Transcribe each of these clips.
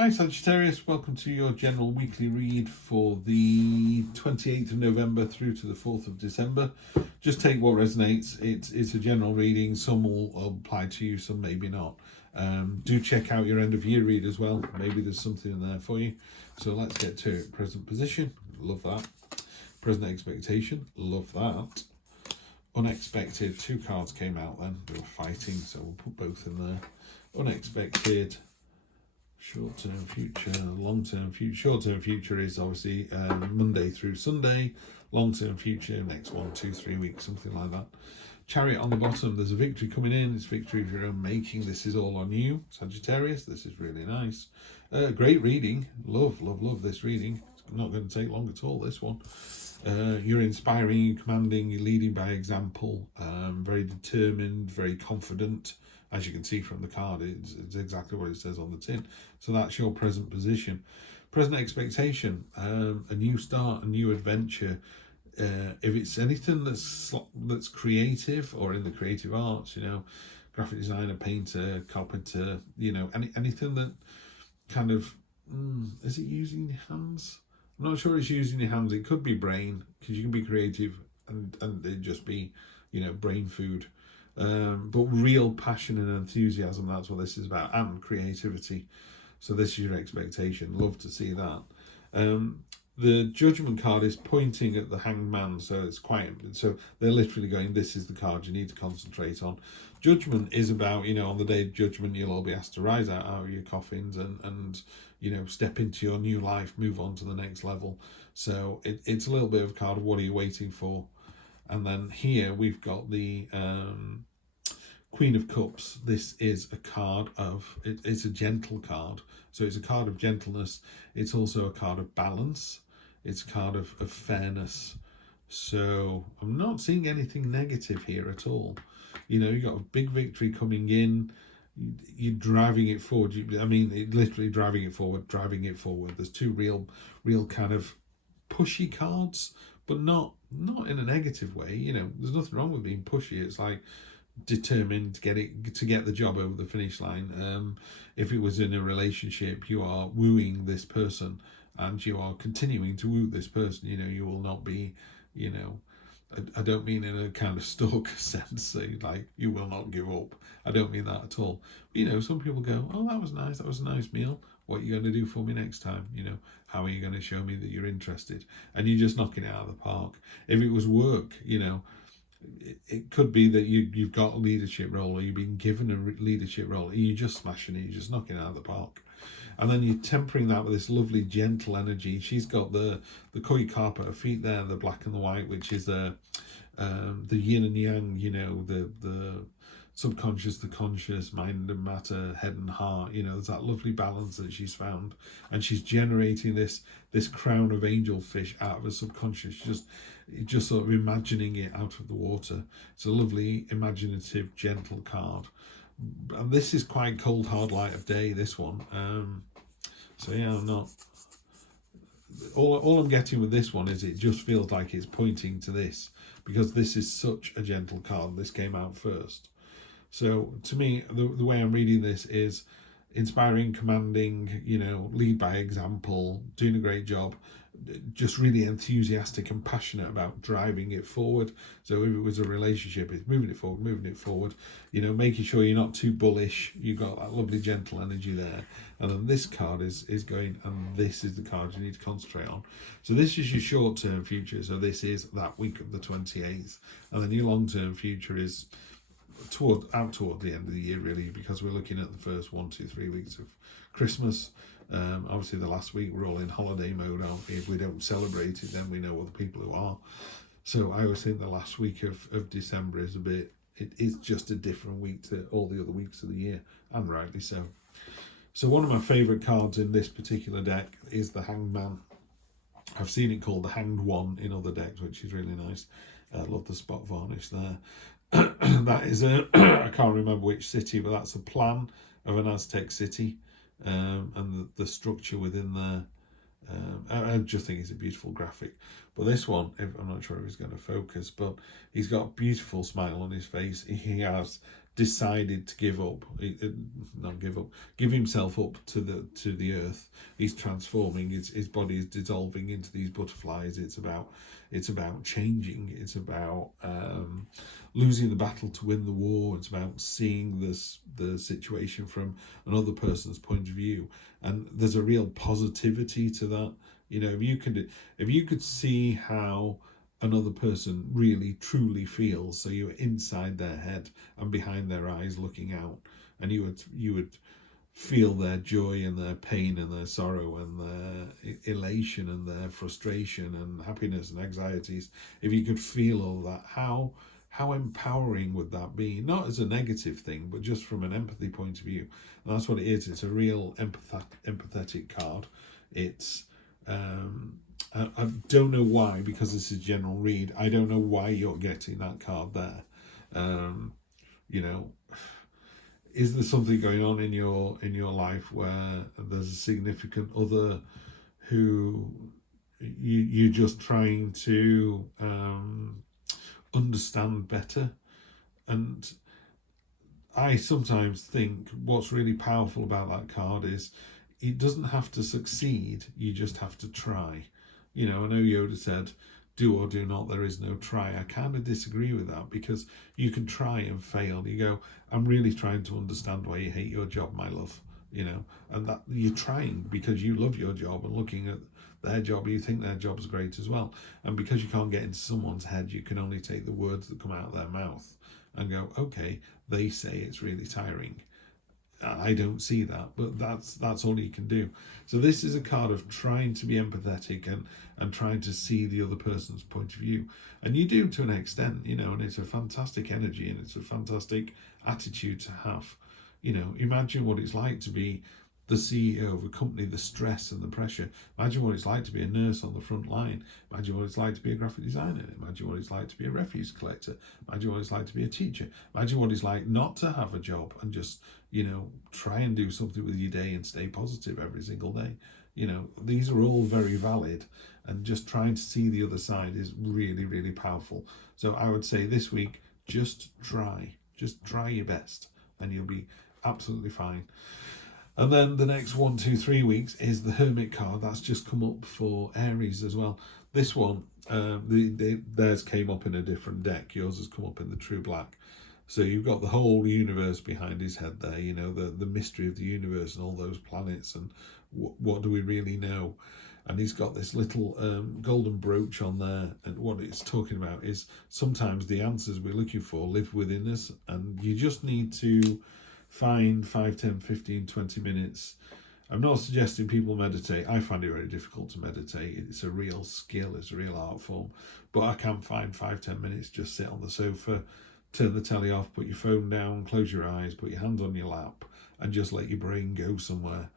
Hi Sagittarius, welcome to your general weekly read for the 28th of November through to the 4th of December. Just take what resonates. It's a general reading. Some will apply to you, some maybe not. Do check out your end of year read as well. Maybe there's something in there for you. So let's get to it. Present position, love that. Present expectation, love that. Unexpected, two cards came out then. They were fighting, so we'll put both in there. Unexpected. Short-term future, long-term future. Short-term future is obviously Monday through Sunday. Long-term future, next 1, 2, 3 weeks, something like that. Chariot on the bottom, there's a victory coming in. It's victory of your own making. This is all on you, Sagittarius. This is really nice. Great reading. Love this reading. It's not going to take long at all, this one. You're inspiring, you're commanding, you're leading by example. Very determined, very confident. As you can see from the card, it's exactly what it says on the tin. So that's your present position. Present expectation, a new start, a new adventure. If it's anything that's creative or in the creative arts, you know, graphic designer, painter, carpenter, you know, anything that kind of, is it using your hands? I'm not sure it's using your hands. It could be brain, because you can be creative and it just be, you know, brain food. But real passion and enthusiasm, that's what this is about, and creativity. So this is your expectation. Love to see that. The Judgment card is pointing at the Hanged Man, so it's quite, so they're literally going, this is the card you need to concentrate on. Judgment is about, you know, on the day of judgment, you'll all be asked to rise out of your coffins and you know, step into your new life, move on to the next level. So it's a little bit of a card of what are you waiting for. And then here we've got the Queen of Cups. This is a card of, it's a gentle card. So it's a card of gentleness. It's also a card of balance. It's a card of fairness. So I'm not seeing anything negative here at all. You know, you've got a big victory coming in. You're driving it forward. Literally driving it forward, There's two real kind of pushy cards, but not in a negative way. You know, there's nothing wrong with being pushy. It's like determined to get the job over the finish line. If it was in a relationship, you are wooing this person and you are continuing to woo this person. You know, you will not be, you know, I don't mean in a kind of stalker sense, so like you will not give up. I don't mean that at all. But, you know, some people go, oh, that was nice, that was a nice meal. What are you going to do for me next time? You know, how are you going to show me that you're interested? And you're just knocking it out of the park. If it was work, you know, it could be that you've got a leadership role, or you've been given a leadership role, and you're just smashing it, you're just knocking it out of the park. And then you're tempering that with this lovely gentle energy. She's got the koi carpet at her feet there, the black and the white, which is the yin and yang, you know, the subconscious, the conscious, mind and matter, head and heart. You know, there's that lovely balance that she's found, and she's generating this crown of angelfish out of her subconscious, just sort of imagining it out of the water. It's a lovely, imaginative, gentle card. And this is quite cold, hard light of day, this one. So yeah, I'm not, all I'm getting with this one is it just feels like it's pointing to this, because this is such a gentle card. This came out first. So to me, the way I'm reading this is inspiring, commanding, you know, lead by example, doing a great job, just really enthusiastic and passionate about driving it forward. So if it was a relationship, it's moving it forward, you know, making sure you're not too bullish. You've got that lovely gentle energy there. And then this card is going, and this is the card you need to concentrate on. So this is your short-term future. So this is that week of the 28th. And then your long-term future is toward the end of the year, really, because we're looking at the first 1, 2, 3 weeks of Christmas. Obviously the last week we're all in holiday mode, aren't we? If we don't celebrate it, then we know other people who are. So I always think the last week of December is it is just a different week to all the other weeks of the year, and rightly so. So one of my favourite cards in this particular deck is the Hanged Man. I've seen it called the Hanged One in other decks, which is really nice. I love the spot varnish there. That is I can't remember which city, but that's a plan of an Aztec city, and the structure within there. I just think it's a beautiful graphic. But this one, I'm not sure if he's going to focus, but he's got a beautiful smile on his face. He has decided to give up, give himself up to the earth. He's transforming. His body is dissolving into these butterflies. It's about changing. It's about losing the battle to win the war. It's about seeing the situation from another person's point of view, and there's a real positivity to that. You know, if you could see how another person really truly feels, so you're inside their head and behind their eyes looking out, and you would feel their joy and their pain and their sorrow and their elation and their frustration and happiness and anxieties. If you could feel all that, how empowering would that be? Not as a negative thing, but just from an empathy point of view. And that's what it is. It's a real empathetic card. It's I don't know why, because this is general read. I don't know why you're getting that card there. You know, is there something going on in your life where there's a significant other who you're just trying to understand better? And I sometimes think what's really powerful about that card is it doesn't have to succeed, you just have to try. You know, I know Yoda said, do or do not, there is no try. I kind of disagree with that, because you can try and fail. You go, I'm really trying to understand why you hate your job, my love. You know, and that you're trying because you love your job, and looking at their job, you think their job's great as well. And because you can't get into someone's head, you can only take the words that come out of their mouth and go, okay, they say it's really tiring. I don't see that, but that's all you can do. So this is a card of trying to be empathetic and trying to see the other person's point of view. And you do to an extent, you know, and it's a fantastic energy and it's a fantastic attitude to have. You know, imagine what it's like to be the CEO of a company, the stress and the pressure. Imagine what it's like to be a nurse on the front line. Imagine what it's like to be a graphic designer. Imagine what it's like to be a refuse collector. Imagine what it's like to be a teacher. Imagine what it's like not to have a job and just, you know, try and do something with your day and stay positive every single day. You know, these are all very valid, and just trying to see the other side is really, really powerful. So I would say this week, just try your best and you'll be absolutely fine. And then the next 1, 2, 3 weeks is the Hermit card. That's just come up for Aries as well. This one, theirs came up in a different deck. Yours has come up in the True Black. So you've got the whole universe behind his head there, you know, the mystery of the universe and all those planets and what do we really know. And he's got this little golden brooch on there, and what it's talking about is sometimes the answers we're looking for live within us, and you just need to find 5, 10, 15, 20 minutes. I'm not suggesting people meditate. I find it very difficult to meditate. It's a real skill, it's a real art form. But I can find 5, 10 minutes, just sit on the sofa, turn the telly off, put your phone down, close your eyes, put your hands on your lap, and just let your brain go somewhere.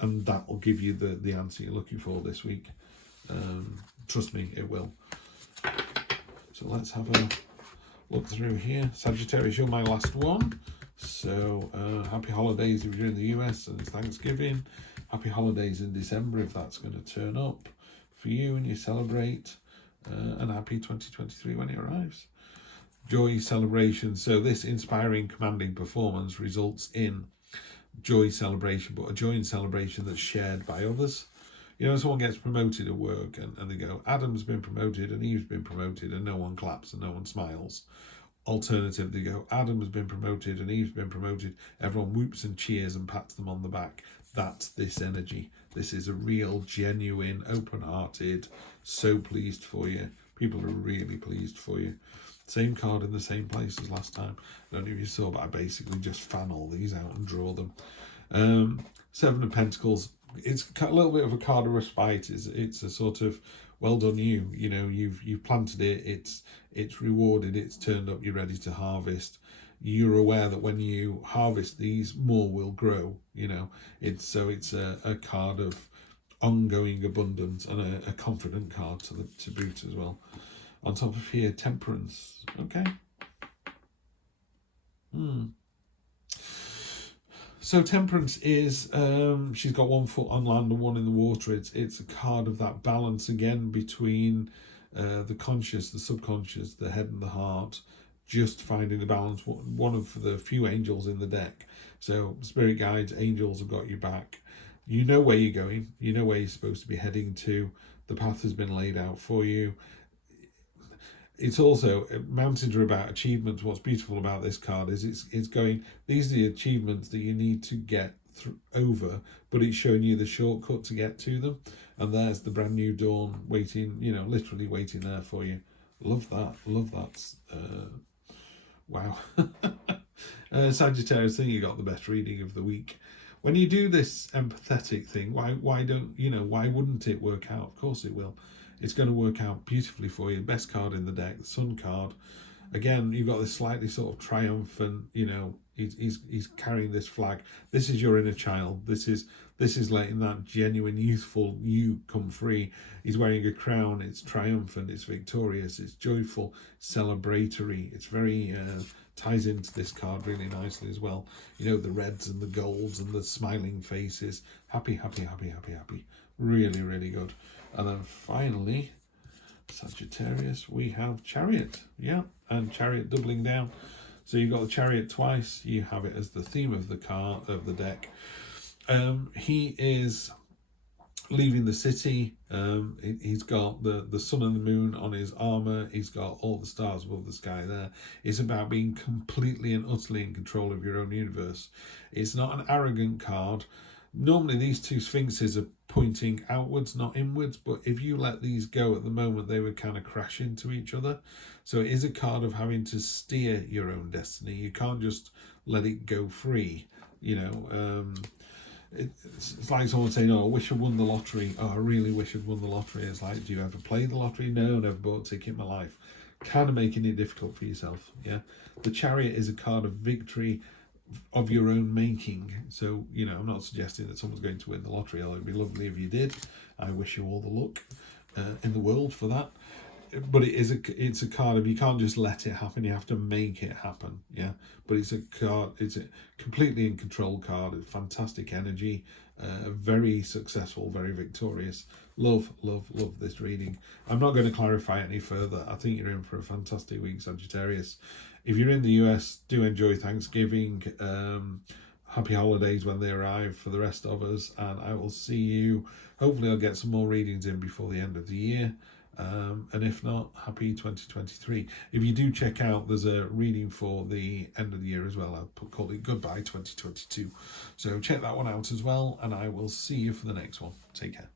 And that will give you the answer you're looking for this week. Trust me, it will. So let's have a look through here. Sagittarius, you're my last one. So happy holidays if you're in the US, and it's Thanksgiving. Happy holidays in December if that's going to turn up for you and you celebrate. And happy 2023 when it arrives. Joy celebration. So this inspiring, commanding performance results in joy celebration, but a joy and celebration that's shared by others. You know, someone gets promoted at work and they go, Adam's been promoted and Eve's been promoted, and no one claps and no one smiles. Alternative, they go, Adam's been promoted and Eve's been promoted. Everyone whoops and cheers and pats them on the back. That's this energy. This is a real, genuine, open-hearted, so pleased for you. People are really pleased for you. Same card in the same place as last time. I don't know if you saw, but I basically just fan all these out and draw them. 7 of Pentacles. It's a little bit of a card of respite. It's a sort of, well done you. You know, you've planted it. It's rewarded. It's turned up. You're ready to harvest. You're aware that when you harvest these, more will grow. You know, it's a card of ongoing abundance and a confident card to boot as well. On top of here, Temperance. Okay. So Temperance is, she's got 1 foot on land and 1 in the water. It's a card of that balance again between the conscious, the subconscious, the head and the heart, just finding the balance. One of the few angels in the deck. So spirit guides, angels have got you back. You know where you're going. You know where you're supposed to be heading to. The path has been laid out for you. It's also, mountains are about achievements. What's beautiful about this card is it's going, these are the achievements that you need to get over, but it's showing you the shortcut to get to them. And there's the brand new dawn waiting, you know, literally waiting there for you. Love that. Love that. Wow. Sagittarius, I think you got the best reading of the week. When you do this empathetic thing, why don't, you know, why wouldn't it work out? Of course it will. It's going to work out beautifully for you. Best card in the deck, the Sun card. Again, you've got this slightly sort of triumphant, you know, he's carrying this flag. This is your inner child. This is letting that genuine, youthful you come free. He's wearing a crown. It's triumphant. It's victorious. It's joyful, celebratory. It's very ties into this card really nicely as well. You know, the reds and the golds and the smiling faces. Happy, happy, happy, happy, happy. Really, really good. And then finally, Sagittarius, we have Chariot. Yeah, and Chariot doubling down. So you've got the Chariot twice. You have it as the theme of the card of the deck. He is leaving the city. He's got the sun and the moon on his armor. He's got all the stars above the sky there. It's about being completely and utterly in control of your own universe. It's not an arrogant card. Normally these two sphinxes are pointing outwards, not inwards, but if you let these go at the moment, they would kind of crash into each other. So it is a card of having to steer your own destiny. You can't just let it go free, you know. It's like someone saying, oh, I wish I won the lottery. Oh, I really wish I'd won the lottery. It's like, do you ever play the lottery? No, never bought a ticket in my life. Kind of making it difficult for yourself, yeah. The Chariot is a card of victory, of your own making. So, you know, I'm not suggesting that someone's going to win the lottery, although it'd be lovely if you did. I wish you all the luck in the world for that. But it's a card of, you can't just let it happen, you have to make it happen, yeah. But it's a card, it's a completely in control card. It's fantastic energy, very successful, very victorious. Love, love, love this reading. I'm not going to clarify any further. I think you're in for a fantastic week, Sagittarius. If you're in the US, do enjoy Thanksgiving. Happy holidays when they arrive for the rest of us, and I will see you. Hopefully I'll get some more readings in before the end of the year. And if not, happy 2023. If you do check out, there's a reading for the end of the year as well. I'll call it Goodbye 2022. So check that one out as well, and I will see you for the next one. Take care.